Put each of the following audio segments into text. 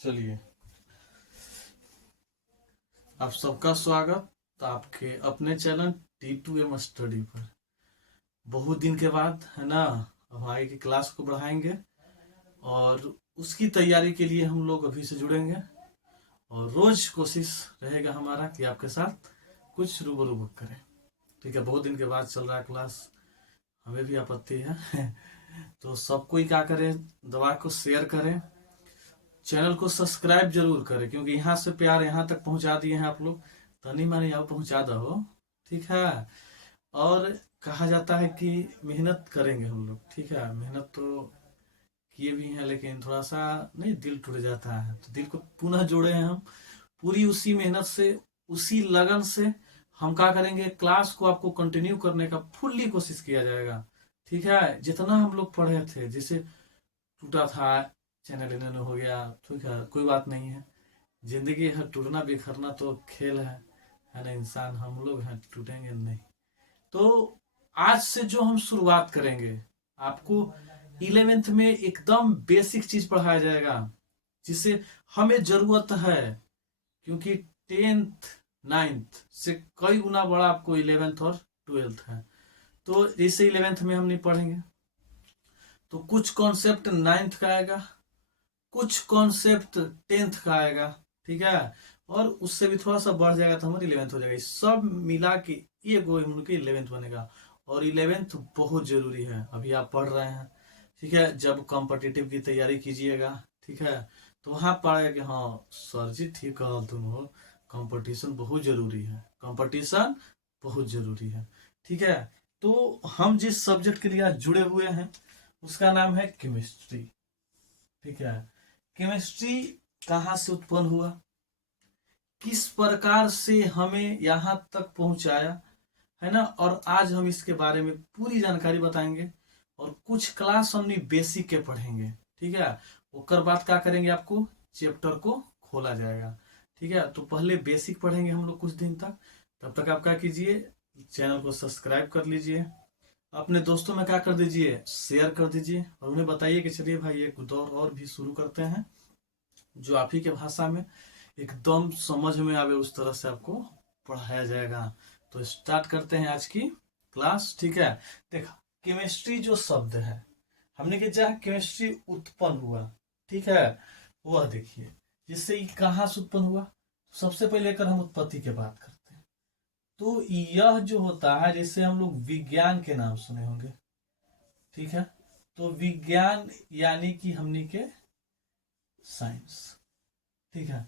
चलिए, आप सबका स्वागत आपके अपने चैनल T2M स्टडी पर। बहुत दिन के बाद है ना, हम आगे की क्लास को बढ़ाएंगे और उसकी तैयारी के लिए हम लोग अभी से जुड़ेंगे और रोज कोशिश रहेगा हमारा कि आपके साथ कुछ रूबरू करें। ठीक है, बहुत दिन के बाद चल रहा है क्लास, हमें भी आपत्ति है तो सबको ही क्या करें, दवा को शेयर करें, चैनल को सब्सक्राइब जरूर करें, क्योंकि यहाँ से प्यार यहाँ तक पहुंचा दिए हैं आप लोग, तनी मानी आप पहुंचा दो। ठीक है, और कहा जाता है कि मेहनत करेंगे हम लोग। ठीक है, मेहनत तो किए भी हैं, लेकिन थोड़ा सा नहीं, दिल टूट जाता है, तो दिल को पुनः जोड़े हैं हम पूरी उसी मेहनत से, उसी लगन से। हम क्या करेंगे, क्लास को आपको कंटिन्यू करने का फुल्ली कोशिश किया जाएगा। ठीक है, जितना हम लोग पढ़े थे, जैसे टूटा था चैनल इन्होंने हो गया, ठीक है, कोई बात नहीं है, जिंदगी है, टूटना बिखरना तो खेल है ना, इंसान हम लोग हैं, टूटेंगे नहीं। तो आज से जो हम शुरुआत करेंगे, आपको 11th में एकदम बेसिक चीज पढ़ाया जाएगा जिसे हमें जरूरत है, क्योंकि 10th 9th से कई गुना बड़ा आपको 11th और 12th है। तो जैसे 11th में हम नहीं पढ़ेंगे तो कुछ कॉन्सेप्ट 9th का आएगा, कुछ कॉन्सेप्ट 10th का आएगा। ठीक है, और उससे भी थोड़ा सा बढ़ जाएगा तो हमारी 11th हो जाएगा। सब मिला के ये गो उनके 11th बनेगा, और 11th बहुत जरूरी है। अभी आप पढ़ रहे हैं, ठीक है, जब कॉम्पिटिटिव की तैयारी कीजिएगा, ठीक है, तो वहां पढ़ेगा कि हाँ सर जी ठीक कहा तुम हो, कंपटीशन बहुत जरूरी है, कंपटीशन बहुत जरूरी है। ठीक है, तो हम जिस सब्जेक्ट के लिए आज जुड़े हुए हैं उसका नाम है केमिस्ट्री। ठीक है, केमिस्ट्री कहाँ से उत्पन्न हुआ, किस प्रकार से हमें यहाँ तक पहुंचाया, है ना, और आज हम इसके बारे में पूरी जानकारी बताएंगे और कुछ क्लास हमने बेसिक के पढ़ेंगे। ठीक है, उसके बाद क्या करेंगे, आपको चैप्टर को खोला जाएगा। ठीक है, तो पहले बेसिक पढ़ेंगे हम लोग कुछ दिन तक। तब तक आप क्या कीजिए, चैनल को सब्सक्राइब कर लीजिए, अपने दोस्तों में क्या कर दीजिए, शेयर कर दीजिए, और उन्हें बताइए कि चलिए भाई एक दौर और भी शुरू करते हैं जो आप ही के भाषा में एकदम समझ में आवे, उस तरह से आपको पढ़ाया जाएगा। तो स्टार्ट करते हैं आज की क्लास। ठीक है, देखा, केमिस्ट्री जो शब्द है, हमने के जहाँ केमिस्ट्री उत्पन्न हुआ, ठीक है, वह देखिए, जिससे कहाँ से उत्पन्न हुआ। सबसे पहले अगर हम उत्पत्ति की बात करते हैं तो यह जो होता है, जैसे हम लोग विज्ञान के नाम सुने होंगे, ठीक है, तो विज्ञान यानी कि हमने के साइंस। ठीक है,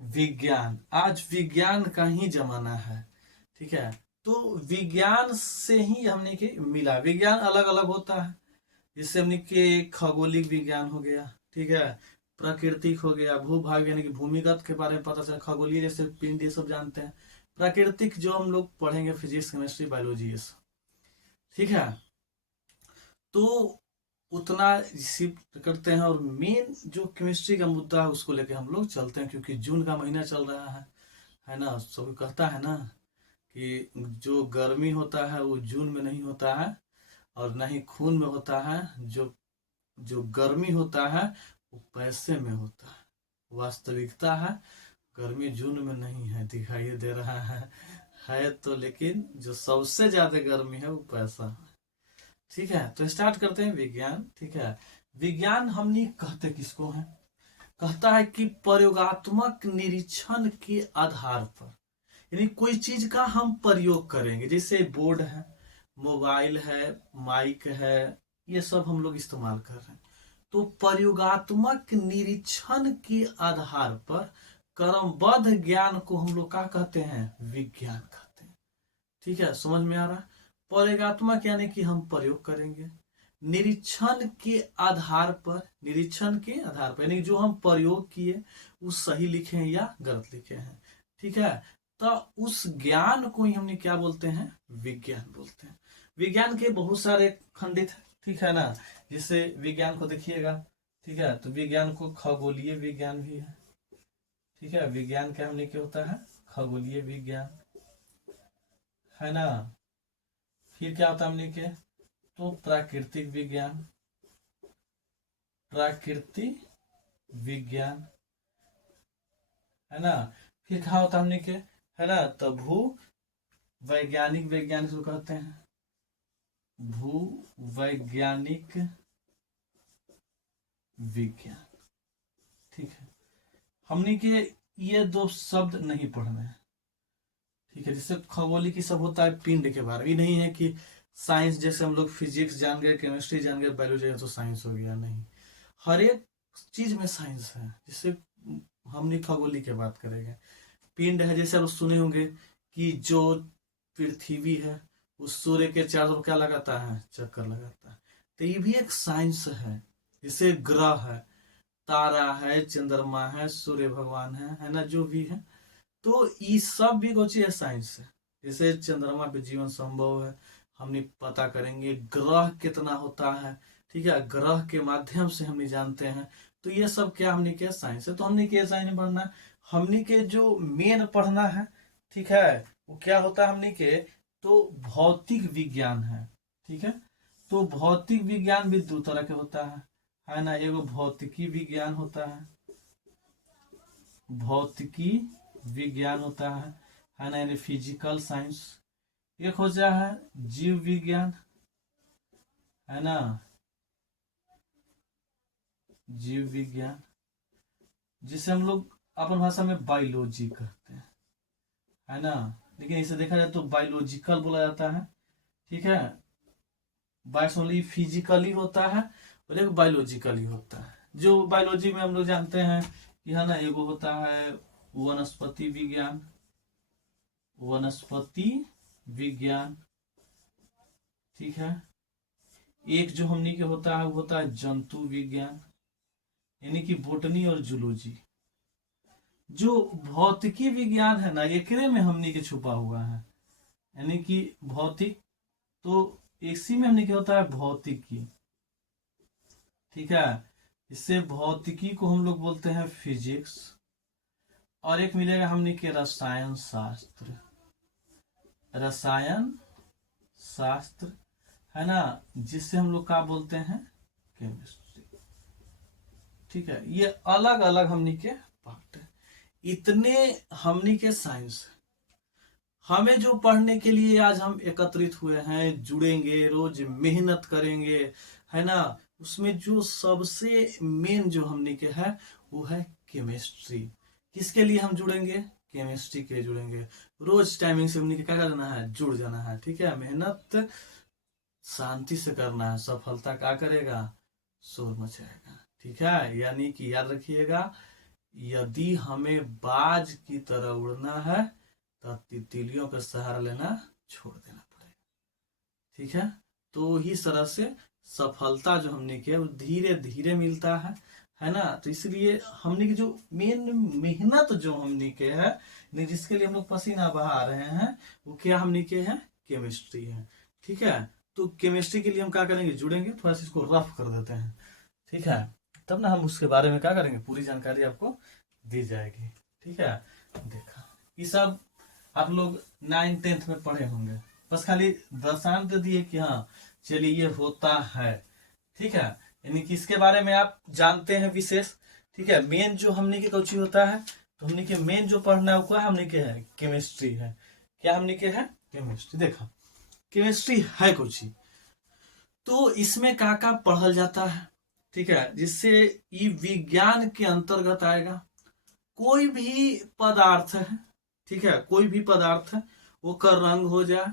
विज्ञान, आज विज्ञान का ही जमाना है। ठीक है, तो विज्ञान से ही हमने के मिला। विज्ञान अलग अलग होता है, जिससे हमने के खगोलिक विज्ञान हो गया, ठीक है, प्राकृतिक हो गया, भूभाग यानी कि भूमिगत के बारे में पता चला, खगोलीय जैसे पिंड ये सब जानते हैं, प्राकृतिक जो हम लोग पढ़ेंगे फिजिक्स केमिस्ट्री बायोलॉजी ये सब। ठीक है, तो उतना रिसीव करते हैं, और मेन जो केमिस्ट्री का मुद्दा है उसको लेके हम लोग चलते हैं, क्योंकि जून का महीना चल रहा है ना, सब कहता है ना कि जो गर्मी होता है वो जून में नहीं होता है, और न ही खून में होता है, जो जो गर्मी होता है वो पैसे में होता है। वास्तविकता है, गर्मी जून में नहीं है, दिखाई दे रहा है तो, लेकिन जो सबसे ज्यादा गर्मी है वो पैसा है। ठीक है, तो स्टार्ट करते हैं विज्ञान। ठीक है, विज्ञान हमने कहते किसको है, कहता है कि प्रयोगात्मक निरीक्षण के आधार पर, यानी कोई चीज का हम प्रयोग करेंगे, जैसे बोर्ड है, मोबाइल है, माइक है, ये सब हम लोग इस्तेमाल कर रहे हैं, तो प्रयोगात्मक निरीक्षण के आधार पर क्रमबद्ध ज्ञान को हम लोग क्या कहते हैं, विज्ञान कहते हैं। ठीक है, समझ में आ रहा है। प्रयोगात्मक यानी कि हम प्रयोग करेंगे, निरीक्षण के आधार पर, निरीक्षण के आधार पर यानी जो हम प्रयोग किए वो सही लिखे हैं या गलत लिखे हैं। ठीक है, तो उस ज्ञान को ही हमने क्या बोलते हैं, विज्ञान बोलते हैं। विज्ञान के बहुत सारे खंडित है, ठीक है ना, जिससे विज्ञान को देखिएगा। ठीक है, तो विज्ञान को खगोलीय विज्ञान भी है। ठीक है, विज्ञान क्या हमने क्या होता है, खगोलीय विज्ञान, है ना। फिर क्या होता है हमने के, तो प्राकृतिक विज्ञान, प्राकृतिक विज्ञान, है ना। फिर कहा होता हमने के, है ना, तो भू वैज्ञानिक, वैज्ञानिक जो कहते हैं, भू वैज्ञानिक विज्ञान। ठीक है, हमने के ये दो शब्द नहीं पढ़ने हैं। ठीक है, जैसे खगोलिक की सब होता है पिंड के बारे में, ये नहीं है कि साइंस जैसे हम लोग फिजिक्स जान गए, केमिस्ट्री जान गए, बायोलॉजी तो साइंस हो गया, नहीं। हर एक चीज में साइंस है। जिससे हमने खगोली की बात करेंगे, पिंड है, जैसे आप सुने होंगे कि जो पृथ्वी है उस सूर्य के चारों ओर क्या लगाता है, चक्कर लगाता है। तो ये भी एक साइंस है। जैसे ग्रह है, तारा है, चंद्रमा है, सूर्य भगवान है ना, जो भी है, तो ये सब भी कुछ है साइंस है। जैसे चंद्रमा पे जीवन संभव है, हमने पता करेंगे। ग्रह कितना होता है, ठीक है, ग्रह के माध्यम से हमने जानते हैं। तो ये सब क्या हमने क्या साइंस है। तो हमने क्या साइंस पढ़ना है, हमने के जो मेन पढ़ना है, ठीक है, वो क्या होता है हमने के, तो भौतिक विज्ञान है। ठीक है, तो भौतिक विज्ञान भी दो तरह के होता है ना। एगो भौतिकी विज्ञान होता है, भौतिकी विज्ञान होता है ना, यानी फिजिकल साइंस। एक हो जाता है जीव विज्ञान, है ना, जीव विज्ञान, जिसे हम लोग अपन भाषा में बायोलॉजी कहते हैं, है ना। लेकिन इसे देखा जाए तो बायोलॉजिकल बोला जाता है। ठीक है, बायोलॉजी फिजिकली होता है और एक बायोलॉजिकली होता है। जो बायोलॉजी में हम लोग जानते हैं कि, है ना, एगो होता है वनस्पति विज्ञान, वनस्पति विज्ञान। ठीक है, एक जो हमनी के होता है वो होता है जंतु विज्ञान, यानी कि बोटनी और जूलॉजी। जो भौतिकी विज्ञान है ना, एकरे में हमनी के छुपा हुआ है, यानी कि भौतिक, तो इसी में हमनी के होता है भौतिकी। ठीक है, इससे भौतिकी को हम लोग बोलते हैं फिजिक्स। और एक मिलेगा हमने के रसायन शास्त्र, रसायन शास्त्र, है ना, जिससे हम लोग क्या बोलते हैं, केमिस्ट्री। ठीक है, ये अलग अलग हमनी के पार्ट है। इतने हमनी के साइंस हमें जो पढ़ने के लिए आज हम एकत्रित हुए हैं, जुड़ेंगे, रोज मेहनत करेंगे, है ना। उसमें जो सबसे मेन जो हमने के है वो है केमिस्ट्री। किसके लिए हम जुड़ेंगे, केमिस्ट्री के जुड़ेंगे। रोज टाइमिंग से हमने क्या करना है, जुड़ जाना है। ठीक है, मेहनत शांति से करना है, सफलता क्या करेगा, शोर मचाएगा। ठीक है, यानी कि याद रखिएगा, यदि हमें बाज की तरह उड़ना है तो तितलियों का सहारा लेना छोड़ देना पड़ेगा। ठीक है, तो इस तरह से सफलता जो हमने किया वो धीरे धीरे मिलता है ना। तो इसलिए हमने की जो मेन मेहनत जो हमने के है, जिसके लिए हम लोग पसीना बहा रहे हैं, वो क्या हमने के है, केमिस्ट्री है। ठीक है, तो केमिस्ट्री के लिए हम क्या करेंगे, जुड़ेंगे, थोड़ा सा इसको रफ कर देते हैं। ठीक है, तब ना हम उसके बारे में क्या करेंगे, पूरी जानकारी आपको दी जाएगी। ठीक है, देखा ये सब आप लोग 9th-10th में पढ़े होंगे, बस खाली दर्शांत दिए कि हाँ चलिए ये होता है। ठीक है, यानी कि इसके बारे में आप जानते हैं विशेष। ठीक है, मेन जो हमने के कौची होता है, तो हमने के मेन जो पढ़ना है वो हमने के है, केमिस्ट्री है। क्या हमने के है, केमिस्ट्री। देखा केमिस्ट्री है कौची, तो इसमें का पढ़ल जाता है। ठीक है, जिससे ये विज्ञान के अंतर्गत आएगा। कोई भी पदार्थ है, ठीक है, कोई भी पदार्थ है, वो का रंग हो जाए,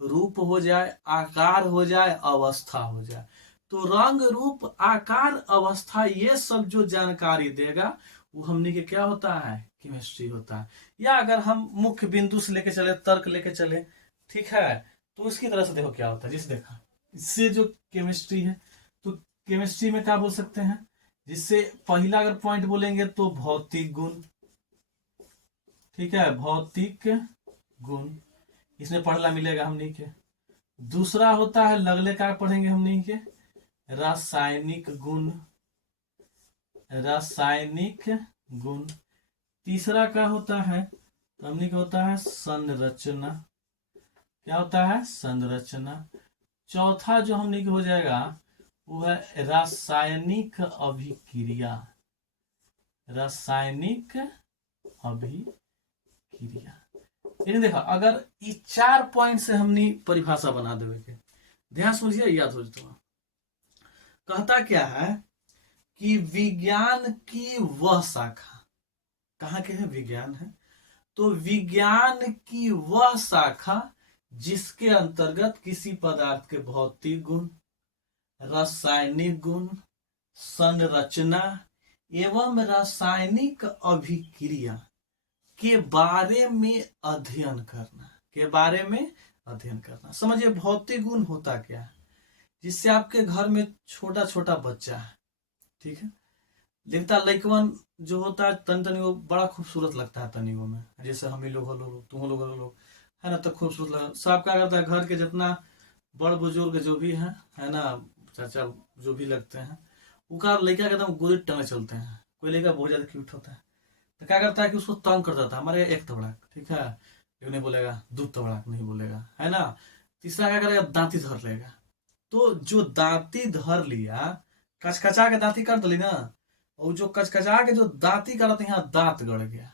रूप हो जाए, आकार हो जाए, अवस्था हो जाए, तो रंग रूप आकार अवस्था ये सब जो जानकारी देगा वो हमने के क्या होता है, केमिस्ट्री होता है। या अगर हम मुख्य बिंदु से लेके चले, तर्क लेके चले, ठीक है, तो उसकी तरह से देखो क्या होता है। जिस देखा इससे जो केमिस्ट्री है, तो केमिस्ट्री में क्या बोल सकते हैं, जिससे पहला अगर पॉइंट बोलेंगे तो भौतिक गुण। ठीक है, भौतिक गुण इसमें पढ़ना मिलेगा हमने के। दूसरा होता है लगले का पढ़ेंगे हमने के, रासायनिक गुण, रासायनिक गुण। तीसरा क्या होता है, तो हमने क्या होता है, संरचना। क्या होता है, संरचना। चौथा जो हमने के हो जाएगा वो है रासायनिक अभिक्रिया, रासायनिक अभिक्रिया। यानी देखा, अगर इस 4 पॉइंट से हमने परिभाषा बना देवे के, ध्यान समझिए, याद हो जाए। कहता क्या है कि विज्ञान की वह शाखा, कहाँ के है, विज्ञान है, तो विज्ञान की वह शाखा जिसके अंतर्गत किसी पदार्थ के भौतिक गुण, रासायनिक गुण, संरचना एवं रासायनिक अभिक्रिया के बारे में अध्ययन करना, के बारे में अध्ययन करना। समझिए, भौतिक गुण होता क्या है, जिससे आपके घर में छोटा छोटा बच्चा है, ठीक है, दिखता लइकवन जो होता है तन तनी, वो बड़ा खूबसूरत लगता है तनिगो में, जैसे हम ही लोग हो लोग, तुम लोग हो लोग, है ना, तो खूबसूरत लगा। सब क्या करता है, घर के जितना बड़ बुजुर्ग जो भी है ना, चाचा जो भी लगते हैं, वो का लड़का के एकदम गोदी टंगे चलते हैं। कोई लड़का बहुत ज्यादा क्यूट होता है तो क्या करता है कि उसको तंग कर देता है, हमारे एक तबड़ाक, ठीक है, लेकिन नहीं बोलेगा, दो तबड़ाक नहीं बोलेगा, है ना। तीसरा क्या करेगा, दांती धर लेगा। तो जो दांती धर लिया, कचकचा के दांती कर दिली ना, और जो कचकचा के जो दांती करते यहाँ दांत गड़ गया,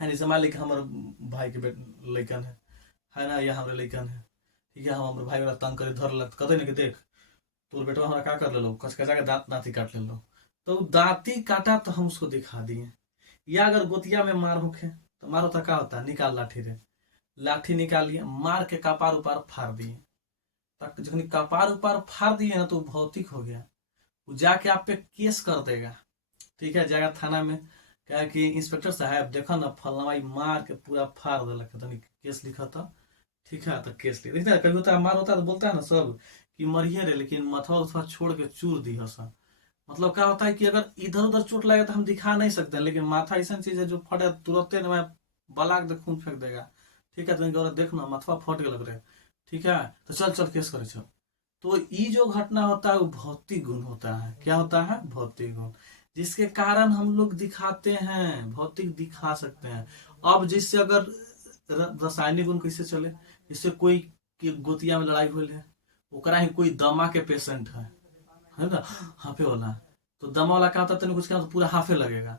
है नहीं। मान ली कि हमारे भाई के लड़कन है ना, या हमारे लड़कन है, ठीक है, हम हमारे भाई वाला तंग करे धर लग, कहते नहीं कि देख तोर बेटा हमारा क्या कर ले लो, कचकचा के दांती काट ले लो। तो दांती काटा तो हम उसको दिखा दिए। या अगर गोतिया में मार होखे तो मार होता क्या होता है, निकाल लाठी रे, लाठी निकालिए, मार के कपार उपार फाड़ दिए। तक जखनी कपार उपार फाड़ दिए ना, तो भौतिक हो गया, वो जाके आप पे केस कर देगा, ठीक है, जाएगा थाना में, क्या कि इंस्पेक्टर साहब देखो ना, फलनाई मार के पूरा फाड़ दिलक, तनी केस लिखा था, ठीक है, तो केस लिख देखते, कभी होता है मार होता है तो बोलता है ना सब कि मरिए रे, लेकिन मथवा उथवा छोड़ के चूर दी हसा। मतलब क्या होता है कि अगर इधर उधर चोट लगे तो हम दिखा नहीं सकते, लेकिन माथा ऐसा चीज है जो फटे तुरंत मैं बलाक दे खून फेंक देगा, ठीक है, तो देखना माथवा फट गए लग रहे, ठीक है, तो चल चल केस करे चल। तो ये जो घटना होता है वो भौतिक गुण होता है। क्या होता है, भौतिक गुण, जिसके कारण हम लोग दिखाते हैं, भौतिक दिखा सकते हैं। अब जिससे अगर रासायनिक गुण कैसे चले, जिससे कोई की गोतिया में लड़ाई हुई है, ओकरा ही कोई दमा के पेशेंट है ना, हाफे वाला, तो दमा वाला क्या होता है, कुछ क्या तो पूरा हाफे लगेगा।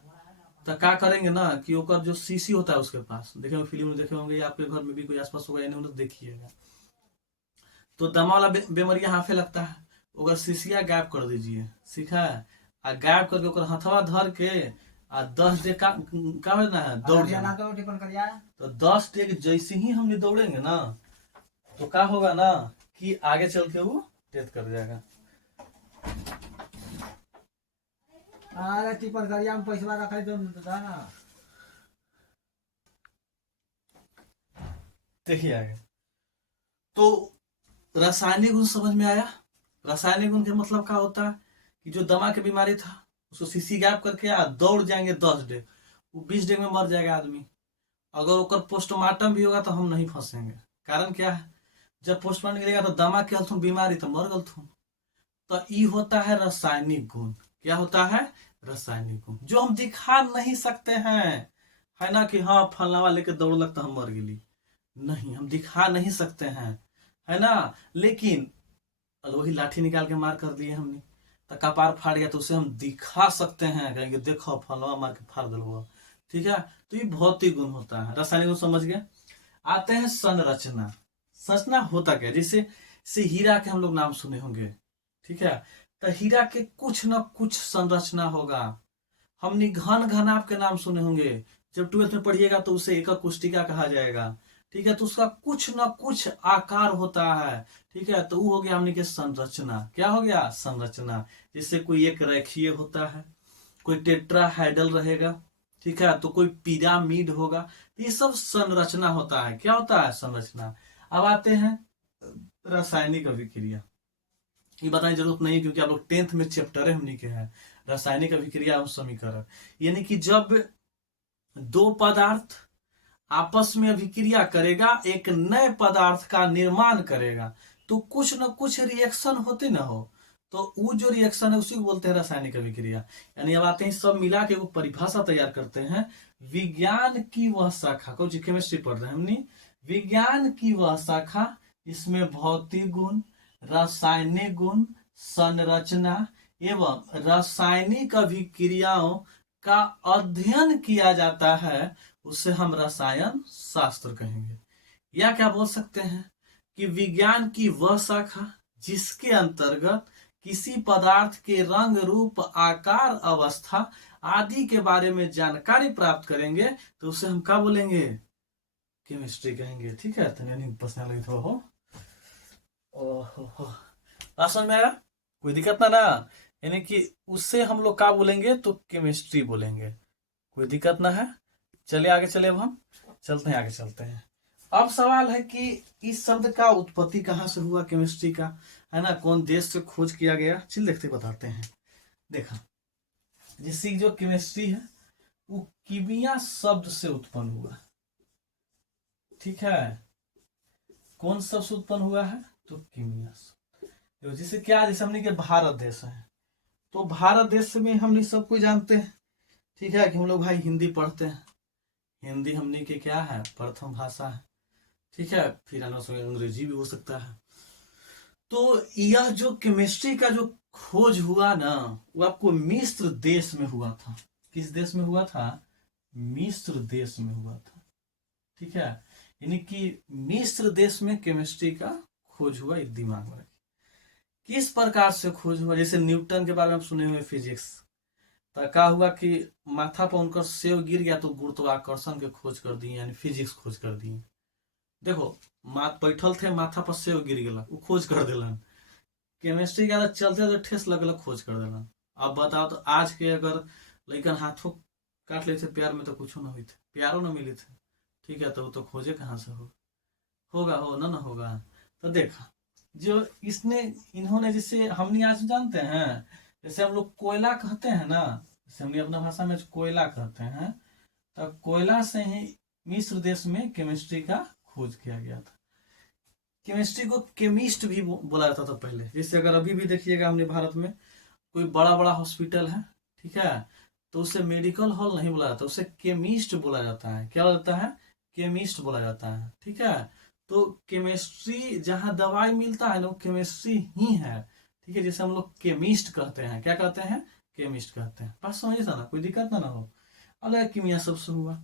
तो क्या करेंगे ना कि ओकर जो सीसी होता है उसके पास, देखे फिल्म में देखे होंगे, आपके घर में भी कोई आसपास होगा या नहीं, तो देखिएगा। तो दमा वाला बेमरिया हाफे लगता है, ओकर सीसिया गायब कर दीजिए, सीखा है, आ गायब करके ओकर हथवा धर के आ 10 डेग का ना है दौड़ जाना। तो 10 डेग जैसे ही हम दौड़ेंगे ना, तो क्या होगा ना कि आगे चल के वो डेथ कर जाएगा। अरे टिपर गरिया में पैसा रखा तो ना, देखिए आगे। तो रासायनिक गुण समझ में आया। रासायनिक गुण के मतलब क्या होता है कि जो दमा की बीमारी था उसको सीसी गैप करके दौड़ जाएंगे 10 डेग, वो 20 डेग में मर जाएगा आदमी। अगर ओकर पोस्टमार्टम भी होगा तो हम नहीं फंसेंगे। कारण क्या है, जब पोस्टमार्टम गिरेगा तो दमा के हलथुन बीमारी तो मर गलथुन। तो ये होता है रासायनिक गुण। क्या होता है, रासायनिक गुण, जो हम दिखा नहीं सकते हैं, है ना, कि हाँ फलनावा लेके दौड़लक तो हम मर गई, नहीं, हम दिखा नहीं सकते हैं, है ना। लेकिन वही लाठी निकाल के मार कर दिए हमने, तो कपार फाड़ गया, तो उसे हम दिखा सकते हैं, कहेंगे देखो फलवा मार के फाड़ दिल, ठीक है। तो ये भौतिक गुण होता है, रासायनिक गुण समझ गए। आते हैं संरचना। संरचना होता क्या, जैसे से हीरा के हम लोग नाम सुने होंगे, ठीक है, तो हीरा के कुछ न कुछ संरचना होगा। हमने घन घन आपके नाम सुने होंगे, जब 12th में पढ़िएगा तो उसे एकक कुष्टिका कहा जाएगा, ठीक है, तो उसका कुछ न कुछ आकार होता है, ठीक है, तो वो हो गया हमने के संरचना। क्या हो गया, संरचना। जैसे कोई एक रेखीय होता है, कोई टेट्राहाइडल रहेगा, ठीक है, तो कोई पिरामिड होगा, ये सब संरचना होता है। क्या होता है, संरचना। अब आते हैं रासायनिक अभिक्रिया। ये बताने की जरूरत नहीं, क्योंकि आप लोग 10th में चैप्टर है हमने के हैं रासायनिक अभिक्रिया और समीकरण। यानी कि जब दो पदार्थ आपस में अभिक्रिया करेगा, एक नए पदार्थ का निर्माण करेगा, तो कुछ न कुछ रिएक्शन होते ना हो, तो वो जो रिएक्शन है उसी को बोलते हैं रासायनिक अभिक्रिया। यानी अब आते हैं सब मिला के वो परिभाषा तैयार करते हैं। विज्ञान की वह शाखा, कुछ केमिस्ट्री पढ़ रहे हैं हमने, विज्ञान की वह शाखा इसमें भौतिक गुण, रासायनिक गुण, संरचना एवं रासायनिक अभिक्रियाओं का अध्ययन किया जाता है उसे हम रसायन शास्त्र कहेंगे। या क्या बोल सकते हैं कि विज्ञान की वह शाखा जिसके अंतर्गत किसी पदार्थ के रंग, रूप, आकार, अवस्था आदि के बारे में जानकारी प्राप्त करेंगे तो उसे हम क्या बोलेंगे? केमिस्ट्री कहेंगे। ठीक है, तो यानी पर्सनल हो ओहो, बात समझ में आया? कोई दिक्कत ना? यानी कि उससे हम लोग क्या बोलेंगे? तो केमिस्ट्री बोलेंगे। कोई दिक्कत ना है? चलिए आगे चले, अब हम चलते हैं, आगे चलते हैं। अब सवाल है कि इस शब्द का उत्पत्ति कहाँ से हुआ केमिस्ट्री का, है ना? कौन देश से खोज किया गया? चल देखते बताते हैं। देखा, जिसकी जो केमिस्ट्री है वो कीमिया शब्द से उत्पन्न हुआ। ठीक है, कौन शब्द से उत्पन्न हुआ है? तो कीमिया शब्द। जिसे क्या, जैसे हमने के भारत देश है, तो भारत देश में हमने सब कुछ जानते हैं। ठीक है, कि हम लोग भाई हिंदी पढ़ते हैं, हिंदी हमने के क्या है? प्रथम भाषा है। ठीक है, फिर अंग्रेजी भी हो सकता है। तो यह जो केमिस्ट्री का जो खोज हुआ ना, वो आपको मिस्र देश में हुआ था। किस देश में हुआ था? मिस्र देश में हुआ था। ठीक है, यानी कि मिस्र देश में केमिस्ट्री का खोज हुआ। एक दिमाग में रखिए। किस प्रकार से खोज हुआ? जैसे न्यूटन के बारे में आप सुने हुए फिजिक्स, तो क्या हुआ कि माथा पर उनका सेव गिर गया तो गुरुत्वाकर्षण के खोज कर दिए, यानी फिजिक्स खोज कर दिए। देखो, बैठल थे, माथा पर सेव गिर गया, वो खोज कर दिलन। केमिस्ट्री के चलते तो ठेस लगल, खोज कर दिलन। अब बताओ, तो आज के अगर लेकिन हाथों काट लेते प्यार में तो कुछ ना हुई थे, प्यारो ना मिली थे। ठीक है, तो वो तो खोजे कहाँ से होगा हो ना होगा। तो देखा, जो इसने इन्होंने, जिसे हमने आज जानते हैं, जैसे हम लोग कोयला कहते हैं ना, जैसे हमने अपना भाषा में कोयला कहते हैं, तो कोयला से ही मिस्र देश में केमिस्ट्री का खोज किया गया था। केमिस्ट्री को केमिस्ट भी बोला जाता था पहले। जैसे अगर अभी भी देखिएगा हमने भारत में कोई बड़ा बड़ा हॉस्पिटल है, ठीक है, तो उसे मेडिकल हॉल नहीं बोला जाता, उसे केमिस्ट बोला जाता है। क्या बोला जाता है? केमिस्ट बोला जाता है। ठीक है, तो केमिस्ट्री जहां दवाई मिलता है ना, वो केमिस्ट्री ही है। ठीक है, जैसे हम लोग केमिस्ट कहते हैं, क्या कहते हैं? केमिस्ट कहते हैं। बात समझे था ना? कोई दिक्कत ना हो। अलग कीमिया सबसे हुआ।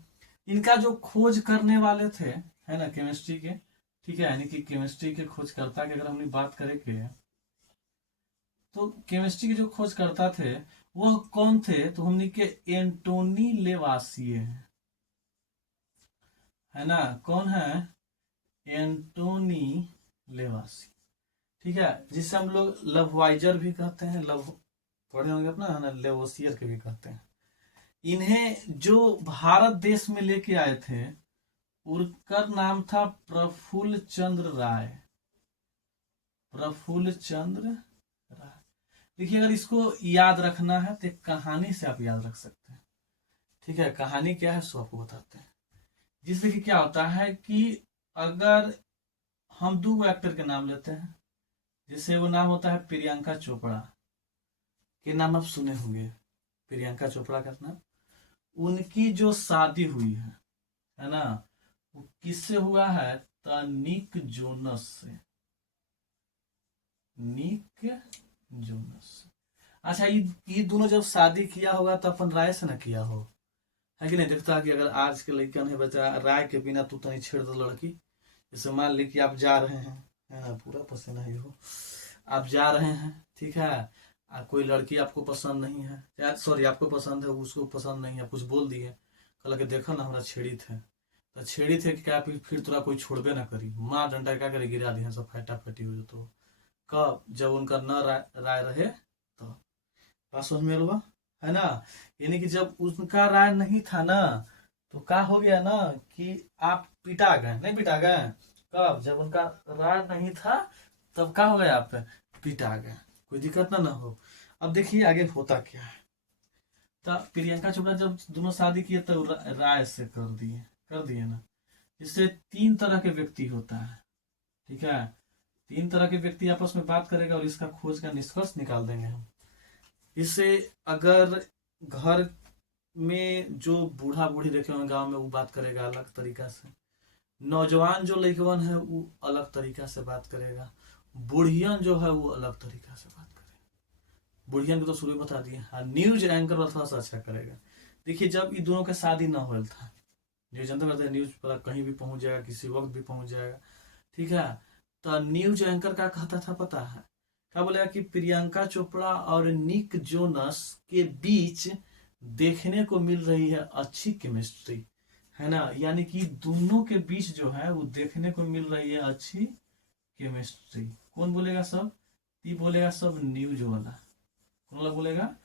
इनका जो खोज करने वाले थे, है ना, केमिस्ट्री के, ठीक है, यानी कि केमिस्ट्री के खोजकर्ता की अगर हमने बात करेंगे, तो केमिस्ट्री के जो खोजकर्ता थे वह कौन थे? तो हमने के एंटोनी लेवासिए, है ना? कौन है? एंटोनी लेवासी। ठीक है, जिसे हम लोग लववाइजर भी कहते हैं, लव पढ़े होंगे अपना, है ना, लेवोसियर के भी कहते हैं। इन्हें जो भारत देश में लेके आए थे, उनका नाम था प्रफुल्ल चंद्र राय। प्रफुल्ल चंद्र राय। देखिए, अगर इसको याद रखना है तो एक कहानी से आप याद रख सकते हैं। ठीक है, कहानी क्या है सो आपको बताते हैं। जिससे कि क्या होता है कि अगर हम दो एक्टर के नाम लेते हैं, जैसे वो नाम होता है प्रियंका चोपड़ा के नाम आप सुने होंगे, प्रियंका चोपड़ा का नाम। उनकी जो शादी हुई है ना, वो किससे हुआ है? तो निक जोनस से। Nick Jonas. अच्छा, ये दोनों जब शादी किया होगा तो अपन राय से ना किया हो, है कि नहीं? देखता है कि अगर आज के लड़कन है बच्चा, राय के बिना तू तनी छेड़ दो लड़की। जैसे मान ली कि आप जा रहे हैं, है ना, पूरा पसीना ही हो, आप जा रहे हैं, ठीक है, कोई लड़की आपको पसंद नहीं है, सॉरी आपको पसंद है, उसको पसंद नहीं है, कुछ बोल दिए, कल के देखो ना हमारा छेड़ी थे, तो छेड़ी थे कि क्या फिर तोरा कोई छोड़बे ना करी, माँ डंडा क्या करे, गिरा दिया, सब फैटा फैटी हो तो कब? जब उनका न राय रहे तो। बात समझ में हुआ, है ना? यानी कि जब उनका राय नहीं था ना, तो क्या हो गया ना कि आप पिटा गए, नहीं पिटा गए? कब? जब उनका राय नहीं था तब क्या हो गया? आप पिटा गए। कोई दिक्कत ना हो। अब देखिए आगे होता क्या है। तो प्रियंका चोपड़ा जब दोनों शादी किए तो राय से कर दिए ना। इससे तीन तरह के व्यक्ति होता है। ठीक है, तीन तरह के व्यक्ति आपस में बात करेगा और इसका खोज का निष्कर्ष निकाल देंगे हम। इससे अगर घर में जो बूढ़ा बूढ़ी देखे होंगे गांव में, वो बात करेगा अलग तरीका से। नौजवान जो लड़कवन है वो अलग तरीका से बात करेगा। बुढ़ियन जो है वो अलग तरीका से बात करेगा। बुढ़ियन को तो शुरू बता दिया। हाँ, न्यूज एंकर थोड़ा सा अच्छा करेगा, देखिए जब इन दोनों का शादी ना होल था, न्यूज जनता करते न्यूज पर कहीं भी पहुंच जाएगा, किसी वक्त भी पहुंच जाएगा, ठीक है। तो न्यूज एंकर क्या कहता था पता है, क्या बोलेगा कि प्रियंका चोपड़ा और निक जोनस के बीच देखने को मिल रही है अच्छी केमिस्ट्री, है ना। यानी कि दोनों के बीच जो है वो देखने को मिल रही है अच्छी केमिस्ट्री। कौन बोलेगा सब, ये बोलेगा सब न्यूज वाला। कौन वाला बोलेगा,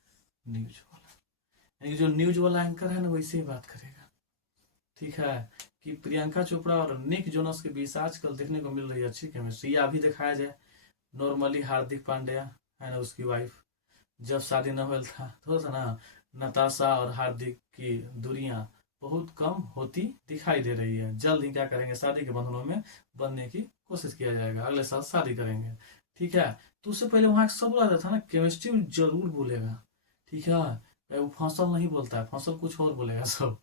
न्यूज वाला। यानी जो न्यूज वाला एंकर है ना वैसे ही बात करेगा, ठीक है। कि प्रियंका चोपड़ा और निक जोनस के बीच आजकल देखने को मिल रही है अच्छी केमिस्ट्री। या अभी दिखाया जाए नॉर्मली हार्दिक पांड्या है ना, उसकी वाइफ, जब शादी न हुआ था थोड़ा सा ना नताशा और हार्दिक की दूरियां बहुत कम होती दिखाई दे रही है। जल्द ही क्या करेंगे, शादी के बंधनों में बनने की कोशिश किया जाएगा, अगले साल शादी करेंगे, ठीक है। तो उससे पहले वहां सब बोला था ना केमिस्ट्री जरूर बोलेगा, ठीक है। वो फसल नहीं बोलता है, फसल कुछ और बोलेगा सब,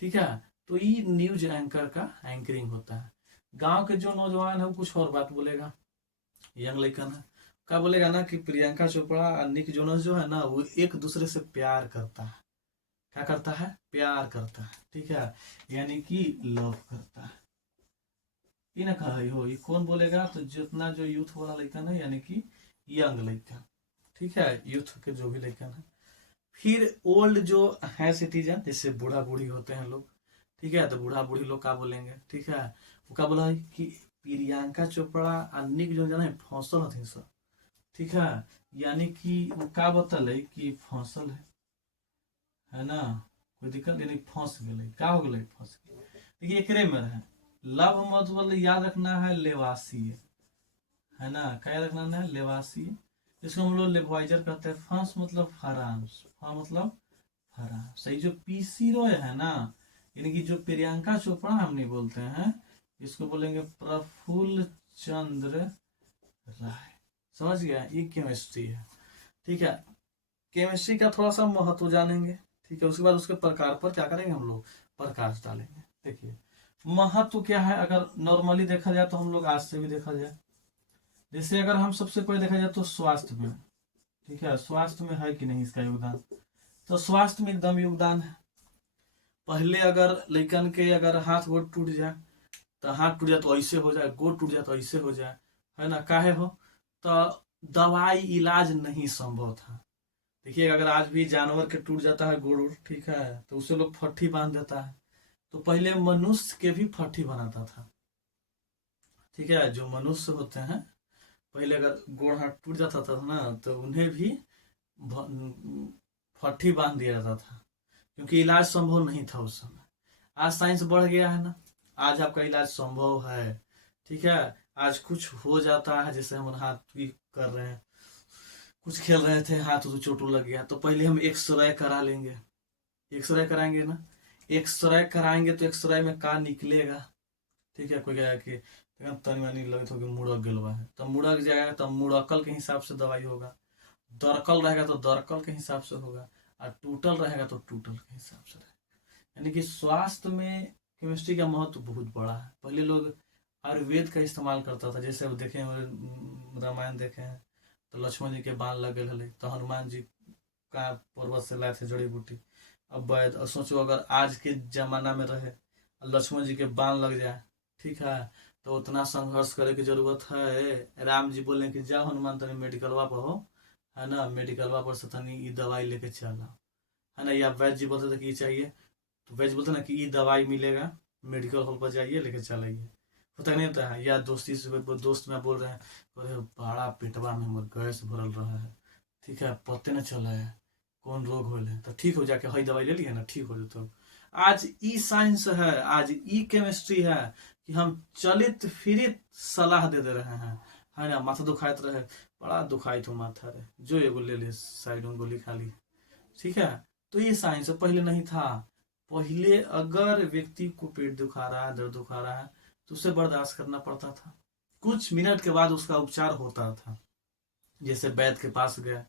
ठीक है। तो ये न्यूज एंकर का एंकरिंग होता है। गांव के जो नौजवान है वो कुछ और बात बोलेगा, यंग लड़कन है, क्या बोलेगा ना कि प्रियंका चोपड़ा और निक जोनस जो है ना वो एक दूसरे से प्यार करता है। क्या करता है, प्यार करता है, ठीक है। यानी कि लव करता है। ये ना कहा हो, ये कौन बोलेगा, तो जितना जो यूथ वाला लड़कन है, यानी कि यंग लड़कन, ठीक है, यूथ के जो भी लड़कन है। फिर ओल्ड जो है सिटीजन, जैसे बूढ़ा बूढ़ी होते हैं लोग, ठीक है, तो बूढ़ा बूढ़ी लोग क्या बोलेंगे, ठीक है। वो क्या बोला है कि प्रियंका चोपड़ा और निक जोनस है फंसल हथिन सब, ठीक है। यानी कि वो का बतल है कि फसल है ना, कोई दिक्कत यानी फंस गए, का हो गए फंस गए। देखिए एकरे में है लव मतलब याद रखना है लेवासी, है ना, क्या याद रखना है, लेवासी। इसको हम लोग लेवाइजर कहते हैं। फंस मतलब फरांस, हाँ मतलब फरांस। सही जो पीसी रॉय है ना, यानी कि जो प्रियंका चोपड़ा हम नहीं बोलते हैं, इसको बोलेंगे प्रफुल्ल चंद्र राय। समझ गया, ये केमिस्ट्री है, ठीक है। केमिस्ट्री का थोड़ा सा महत्व जानेंगे, ठीक है। उसके बाद उसके प्रकार पर क्या करेंगे, हम लोग प्रकाश डालेंगे। देखिए महत्व क्या है, अगर नॉर्मली देखा जाए तो हम लोग आज से भी देखा जाए, जैसे अगर हम सबसे पहले देखा जाए तो स्वास्थ्य में, ठीक है, स्वास्थ्य में है कि नहीं इसका योगदान, तो स्वास्थ्य में एकदम योगदान है। पहले अगर लड़कन के अगर हाथ गोड़ टूट जाए, तो हाथ टूट जाए तो ऐसे हो जाए, गोड़ टूट जाए तो ऐसे हो जाए, है ना, काहे हो, तो दवाई इलाज नहीं संभव था। देखिए अगर आज भी जानवर के टूट जाता है गोड़, ठीक है, तो उसे लोग फट्टी बांध देता है। तो पहले मनुष्य के भी फट्टी बनाता था, ठीक है। जो मनुष्य होते हैं पहले अगर गोड़ हाथ टूट जाता था ना तो उन्हें भी फट्टी बांध दिया जाता था, क्योंकि इलाज संभव नहीं था उस समय। आज साइंस बढ़ गया है ना, आज आपका इलाज संभव है, ठीक है। आज कुछ हो जाता है, जैसे हम हाथ की कर रहे हैं, कुछ खेल रहे थे हाथ तो चोट लग गया, तो पहले हम एक्सरे करा लेंगे, एक्सरे कराएंगे ना, एक्सरे कराएंगे तो एक्सरे में का निकलेगा, ठीक है। कोई कहेगा कि तनी मनी लगे होगी मुड़क गलवा है, तो मुड़क जाएगा तो मुड़कल के हिसाब से दवाई होगा, दरकल रहेगा तो दरकल के हिसाब से होगा, और टूटल रहेगा तो टूटल के हिसाब से रहेगा। यानी कि स्वास्थ्य में केमिस्ट्री का महत्व बहुत बड़ा है। पहले लोग आयुर्वेद का इस्तेमाल करता था, जैसे देखे रामायण देखे हैं तो लक्ष्मण जी के बाण लगे हले तो हनुमान जी का पर्वत से लाए थे जड़ी बूटी। अब वैद सोचो अगर आज के जमाना में रहे लक्ष्मण जी के बाण लग जाए, ठीक है, तो उतना संघर्ष करे की जरूरत है। राम जी बोले कि जाओ हनुमान तनी मेडिकलवा पर हो, है ना, मेडिकलवा पर से तनी ये दवाई लेके चला, है ना। या वैद्य जी बोलते थे कि चाहिए, तो वैद्य बोलते ना कि ये दवाई मिलेगा, मेडिकल हॉल पर जाइए लेके चलाइए, पता नहीं होता है। या दोस्ती से दोस्त में बोल रहे हैं, अरे बड़ा पेटवा में हमर गैस भरल रहा है, ठीक है, पते न चला है कौन रोग होल है, तो ठीक हो जाके हई दवाई ले लिए ना ठीक हो जाता। आज ई साइंस है, आज ई केमिस्ट्री है कि हम चलित फिरित सलाह दे दे रहे हैं, है ना। माथा दुखाइत रहे, बड़ा दुखाई तो माथा रहे, जो एगो ले ले साइड में गोली खा ली, ठीक है। तो ये साइंस पहले नहीं था। पहले अगर व्यक्ति को पेट दुखा रहा है, दर्द दुखा रहा है, तो उसे बर्दाश्त करना पड़ता था, कुछ मिनट के बाद उसका उपचार होता था। जैसे वैद्य के पास गए,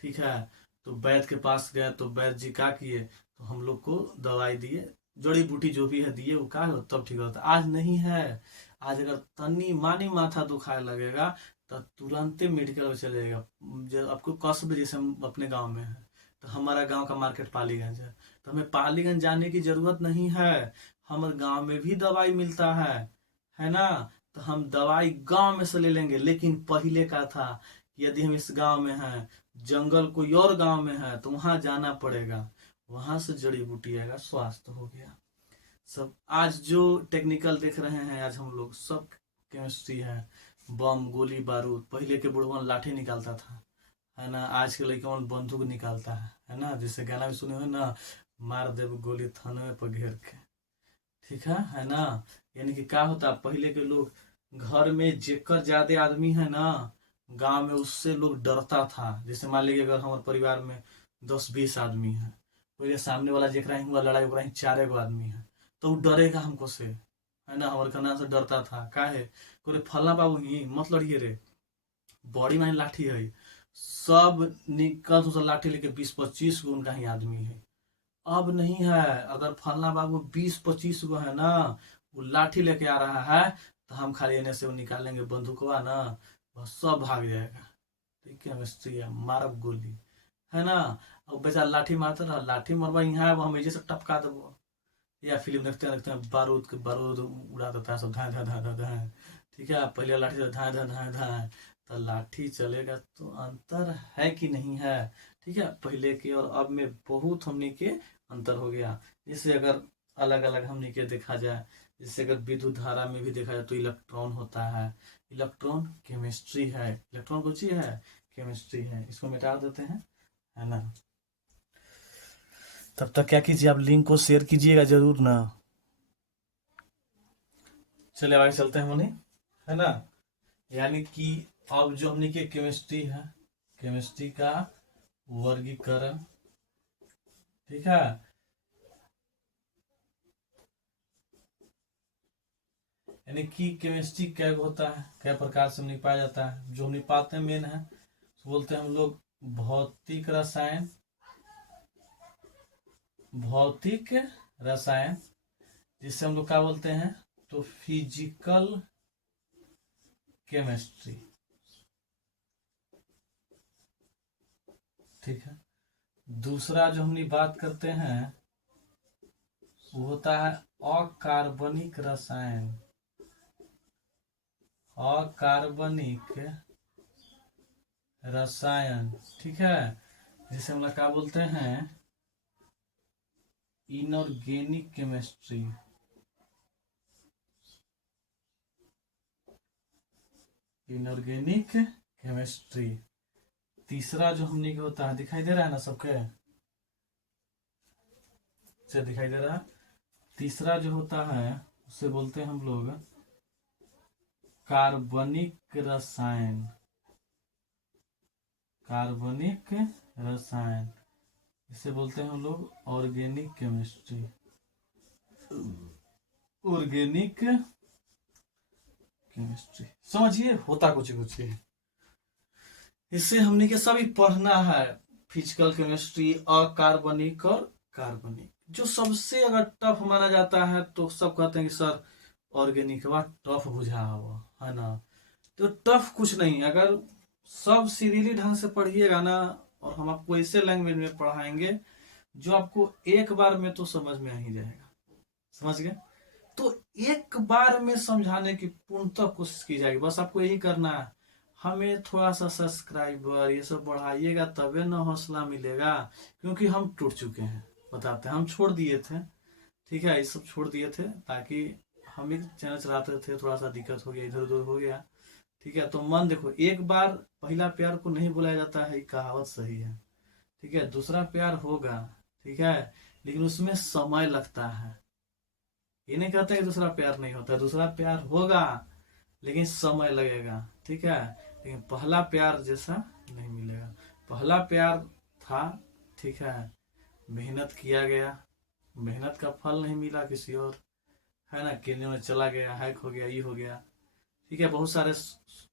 ठीक है, तो वैद्य के पास गए तो वैद्य जी क्या किए, तो हम लोग को दवाई दिए, जड़ी बूटी जो भी है दिए, वो क्या हो तब ठीक होता। आज नहीं है, आज अगर तनी मानी माथा दुखाए लगेगा तो तुरंत मेडिकल में चले जाएगा। आपको कस्ब जैसे हम अपने गांव में है, तो हमारा गांव का मार्केट पालीगंज है, तो हमें पालीगंज जाने की जरूरत नहीं है, हमारे गांव में भी दवाई मिलता है ना। तो हम दवाई गांव में से ले लेंगे। लेकिन पहले का था, यदि हम इस गांव में हैं, जंगल कोई और गांव में है, तो वहां जाना पड़ेगा, वहां से जड़ी बूटी आएगा, स्वास्थ्य हो गया सब। आज जो टेक्निकल देख रहे हैं आज हम लोग, सब केमिस्ट्री है। बम, गोली बारूद, पहले के बुढ़वन लाठी निकालता था, है ना। आज के लड़के बंदूक निकालता है ना। जिससे गाना भी सुने हो ना, मार देव गोली थाने पर घेर के, ठीक है ना। यानी कि क्या होता, पहले के लोग घर में जेकर ज्यादा आदमी है ना, गांव में, उससे लोग डरता था। जैसे मान लीजिए अगर हमारे परिवार में 10-20 आदमी है, तो ये सामने वाला जेकरा ही हुआ लड़ाई, ओकरा ही 4 आदमी है, तो वो डरेगा हमको से, है ना। हमारे खाना से डरता था, काहे कोरे फलना बाबू ही मत लड़िए रे, बड़ी मानी लाठी है। सब निकल तो लाठी लेके 20-25 गो उनका ही आदमी है। अब नहीं है, अगर फलना बाबू 20-25 गो है ना, वो लाठी लेके आ रहा है, तो हम खाली एने से वो निकालेंगे बंदूकवा ना, बस सब भाग जाएगा। ठीक है, मिस्त्री है, मारब गोली, है ना। अब बेचारा लाठी मारता रहा, लाठी मरवा यहाँ है, वो हम ऐसे से टपका देबो। या फिल्म देखते हैं बारूद के बारूद उड़ा देता है सब, धाए धाए धाए धाए धाए। ठीक है, पहले लाठी से धाए धाए धाए धाए, तो लाठी चलेगा। तो अंतर है कि नहीं है, ठीक है। पहले के और अब में बहुत हमने के अंतर हो गया। जैसे अगर अलग अलग हमने के देखा जाए, जैसे अगर विद्युत धारा में भी देखा जाए तो इलेक्ट्रॉन होता है। इलेक्ट्रॉन केमिस्ट्री है, इलेक्ट्रॉन कुछ ही है, केमिस्ट्री है। इसको मिटा देते हैं, है ना। तब तक क्या कीजिए, आप लिंक को शेयर कीजिएगा जरूर ना। चलिए आगे चलते हैं हमने, है ना। यानी कि अब जो हमने की केमिस्ट्री है, केमिस्ट्री का वर्गीकरण, ठीक है। यानी कि केमिस्ट्री क्या होता है, क्या प्रकार से हमने पाया जाता है। जो हमने पाते हैं मेन है, तो बोलते हैं हम लोग भौतिक रसायन, भौतिक रसायन, जिससे हम लोग क्या बोलते हैं, तो फिजिकल केमिस्ट्री, ठीक है। दूसरा जो हमने बात करते हैं वो होता है अकार्बनिक रसायन, अकार्बनिक रसायन, ठीक है। जिसे हम लोग क्या बोलते हैं, इनऑर्गेनिक केमिस्ट्री, इनऑर्गेनिक केमिस्ट्री। तीसरा जो हमने क्या होता है, दिखाई दे रहा है ना सबके, से दिखाई दे रहा है। तीसरा जो होता है उसे बोलते हैं हम लोग कार्बनिक रसायन, कार्बनिक रसायन, इसे बोलते हैं हम लोग ऑर्गेनिक केमिस्ट्री, ऑर्गेनिक केमिस्ट्री। समझिए होता कुछ कुछ है। इससे हमने के सभी पढ़ना है, फिजिकल केमिस्ट्री, अकार्बनिक और कार्बनिक। जो सबसे अगर टफ माना जाता है तो सब कहते हैं कि सर ऑर्गेनिक हुआ टफ बुझा हुआ, है ना। तो टफ कुछ नहीं, अगर सब सीरियसली ढंग से पढ़िएगा ना, और हम आपको ऐसे लैंग्वेज में पढ़ाएंगे जो आपको एक बार में तो समझ में आ ही जाएगा। समझ गए, तो एक बार में समझाने की पूर्णतः कोशिश की जाएगी। बस आपको यही करना है, हमें थोड़ा सा सब्सक्राइबर ये सब बढ़ाइएगा, तबे ना हौसला मिलेगा। क्योंकि हम टूट चुके हैं, बताते हैं, हम छोड़ दिए थे, ठीक है, ये सब छोड़ दिए थे ताकि हम भी चैनल चलाते थे, थोड़ा सा दिक्कत हो गया, इधर उधर हो गया, ठीक है। तो मन देखो, एक बार पहला प्यार को नहीं बुलाया जाता है, कहावत सही है, ठीक है। दूसरा प्यार होगा, ठीक है, लेकिन उसमें समय लगता है। ये नहीं कहते कि दूसरा प्यार नहीं होता, दूसरा प्यार होगा लेकिन समय लगेगा, ठीक है। लेकिन पहला प्यार जैसा नहीं मिलेगा। पहला प्यार था, ठीक है, मेहनत किया गया, मेहनत का फल नहीं मिला किसी और, है ना, किन्हीं में चला गया, हैक हो गया, ये हो गया, ठीक है। बहुत सारे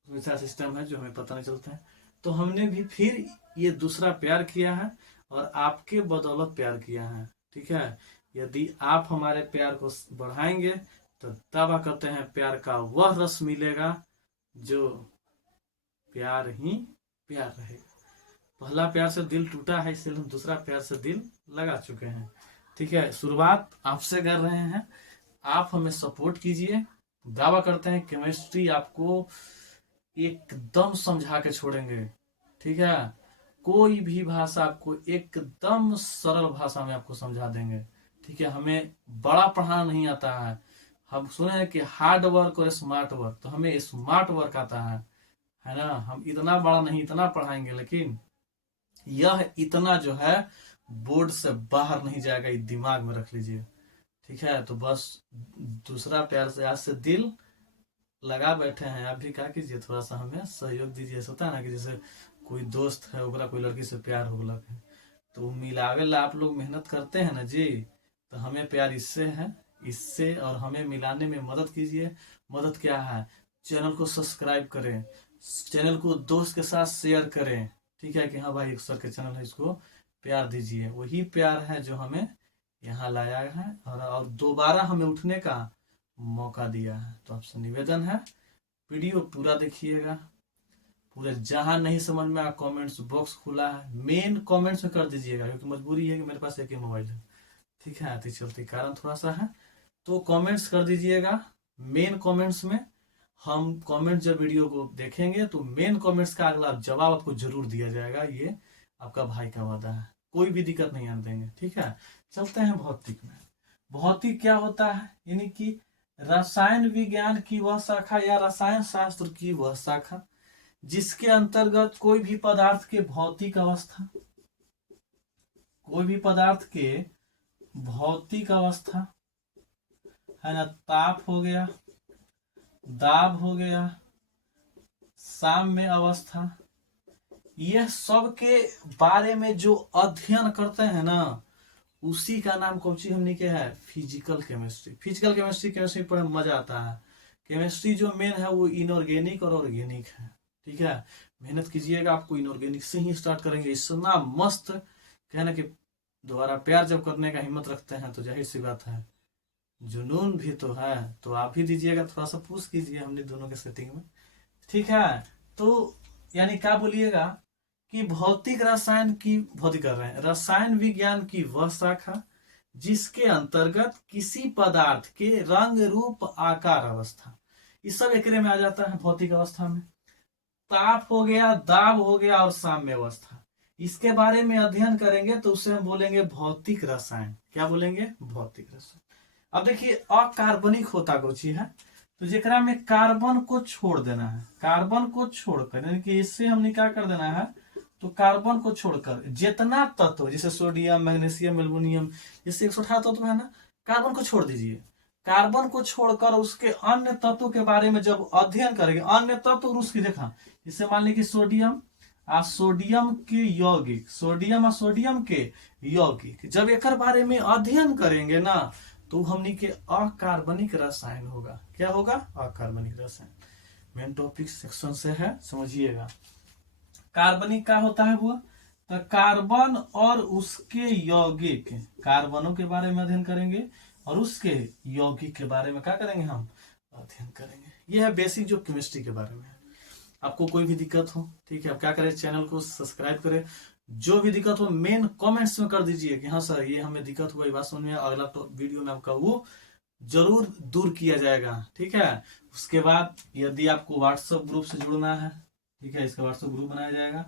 वैसा सिस्टम है जो हमें पता नहीं चलता है। तो हमने भी फिर ये दूसरा प्यार किया है, और आपके बदौलत प्यार किया है, ठीक है। यदि आप हमारे प्यार को बढ़ाएंगे तो दावा करते हैं प्यार का वह रस मिलेगा जो प्यार ही प्यार रहेगा। पहला प्यार से दिल टूटा है, इसलिए हम दूसरा प्यार से दिल लगा चुके हैं। ठीक है, शुरुआत आपसे कर रहे हैं, आप हमें सपोर्ट कीजिए। दावा करते हैं केमिस्ट्री आपको एकदम समझा के छोड़ेंगे। ठीक है, कोई भी भाषा आपको एकदम सरल भाषा में आपको समझा देंगे। ठीक है, हमें बड़ा पढ़ाना नहीं आता है। हम सुने हैं कि हार्ड वर्क और स्मार्ट वर्क, तो हमें स्मार्ट वर्क आता है ना। हम इतना बड़ा नहीं, इतना पढ़ाएंगे, लेकिन यह इतना जो है बोर्ड से बाहर नहीं जाएगा, ये दिमाग में रख लीजिए। ठीक है, तो बस दूसरा प्यार से आज से दिल लगा बैठे हैं, आप भी क्या कीजिए, थोड़ा सा हमें सहयोग दीजिए। ऐसा होता है ना कि जैसे कोई दोस्त है, ओकरा कोई लड़की से प्यार हो गया है, तो मिलावे ला आप लोग मेहनत करते हैं ना जी, तो हमें प्यार इससे है, इससे। और हमें मिलाने में मदद कीजिए। मदद क्या है, चैनल को सब्सक्राइब करें, चैनल को दोस्त के साथ शेयर करें। ठीक है, कि हाँ भाई एक सर के चैनल है, इसको प्यार दीजिए। वही प्यार है जो हमें यहाँ लाया है और दोबारा हमें उठने का मौका दिया है। तो आपसे निवेदन है, वीडियो पूरा देखिएगा, पूरे जहां नहीं समझ में आया कमेंट्स बॉक्स खुला है, मेन कमेंट्स में कर दीजिएगा, क्योंकि मजबूरी है कि मेरे पास एक ही मोबाइल है। ठीक है, तो चलते कारण थोड़ा सा है, तो कमेंट्स कर दीजिएगा मेन कमेंट्स में। हम कमेंट जब वीडियो को देखेंगे तो मेन कमेंट्स का अगला जवाब आपको जरूर दिया जाएगा, ये आपका भाई का वादा है, कोई भी दिक्कत नहीं आने देंगे। ठीक है, चलते हैं भौतिक में। भौतिक क्या होता है, यानी कि रसायन विज्ञान की वह शाखा या रसायन शास्त्र की वह शाखा जिसके अंतर्गत कोई भी पदार्थ के भौतिक अवस्था, कोई भी पदार्थ के भौतिक अवस्था है ना, ताप हो गया, दाब हो गया, साम्य अवस्था, यह सब के बारे में जो अध्ययन करते हैं ना, उसी का नाम कौन सी हमने क्या है, physical chemistry. Physical chemistry, chemistry पढ़ने में मजा आता है। केमिस्ट्री जो मेन है वो इनऑर्गेनिक और ऑर्गेनिक है। ठीक है, मेहनत कीजिएगा, आपको इनऑर्गेनिक से ही स्टार्ट करेंगे, इतना मस्त कहना कि दोबारा प्यार जब करने का हिम्मत रखते हैं तो जाहिर सी बात है जुनून भी तो है, तो आप ही दीजिएगा, थोड़ा सा पूछ कीजिए हमने दोनों के सेटिंग में। ठीक है, तो यानी क्या बोलिएगा कि भौतिक रसायन की, भौतिक कर रहे हैं, रसायन विज्ञान की वह शाखा जिसके अंतर्गत किसी पदार्थ के रंग रूप आकार अवस्था, ये सब एकरे में आ जाता है भौतिक अवस्था में। ताप हो गया, दाब हो गया और साम्य अवस्था, इसके बारे में अध्ययन करेंगे तो उसे हम बोलेंगे भौतिक रसायन। क्या बोलेंगे, भौतिक रसायन। अब देखिए अकार्बनिक होता कुछ ही है, तो जेकरा में कार्बन को छोड़ देना है, कार्बन को छोड़कर, यानी कि इससे हमने क्या कर देना है, तो कार्बन को छोड़कर जितना तत्व, जैसे सोडियम, मैग्नीशियम, एल्युमिनियम, जैसे 118 तत्व है ना, कार्बन को छोड़ दीजिए। कार्बन को छोड़कर उसके अन्य तत्वों के बारे में जब अध्ययन करेंगे, अन्य तत्व और उसकी देखा, जैसे मान लीजिए सोडियम आ सोडियम के यौगिक, सोडियम आ सोडियम के यौगिक, जब एक बारे में अध्ययन करेंगे ना, तो हमनी के अकार्बनिक रसायन होगा। क्या होगा, अकार्बनिक रसायन। मेन टॉपिक सेक्शन से है, समझिएगा। कार्बनिक क्या होता है वो, तो कार्बन और उसके यौगिक, कार्बनों के बारे में अध्ययन करेंगे और उसके यौगिक के बारे में क्या करेंगे, हम अध्ययन करेंगे। यह है बेसिक जो केमिस्ट्री के बारे में है। आपको कोई भी दिक्कत हो, ठीक है, आप क्या करें, चैनल को सब्सक्राइब करें। जो भी दिक्कत हो मेन कमेंट्स में कर दीजिए कि हाँ सर ये हमें दिक्कत हुआ, ये बात समझ में, अगला तो वीडियो में आपका वो जरूर दूर किया जाएगा। ठीक है, उसके बाद यदि आपको व्हाट्सएप ग्रुप से जुड़ना है, ठीक है, इसका व्हाट्सएप ग्रुप बनाया जाएगा।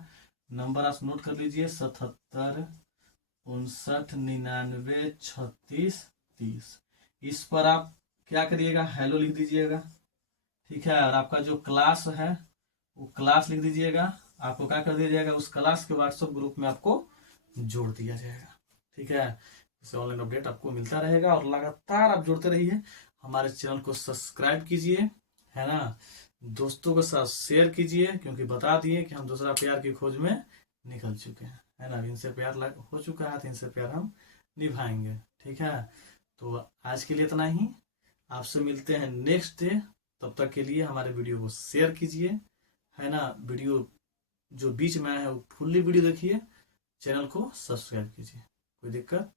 नंबर आप नोट कर लीजिए, 77 59 99 36 30। इस पर आप क्या करिएगा, हेलो लिख दीजिएगा। ठीक है, और आपका जो क्लास है वो क्लास लिख दीजिएगा। आपको क्या कर दिया जाएगा, उस क्लास के व्हाट्सएप ग्रुप में आपको जोड़ दिया जाएगा। ठीक है, इससे ऑनलाइन अपडेट आपको मिलता रहेगा और लगातार आप जुड़ते रहिए। हमारे चैनल को सब्सक्राइब कीजिए, है ना, दोस्तों के साथ शेयर कीजिए, क्योंकि बता दिए कि हम दूसरा प्यार की खोज में निकल चुके हैं, है ना। इनसे प्यार हो चुका है तो इनसे प्यार हम निभाएंगे। ठीक है, तो आज के लिए इतना ही, आपसे मिलते हैं नेक्स्ट डे। तब तक के लिए हमारे वीडियो को शेयर कीजिए, है ना, वीडियो जो बीच में आया है वो फुल्ली वीडियो देखिए, चैनल को सब्सक्राइब कीजिए। कोई दिक्कत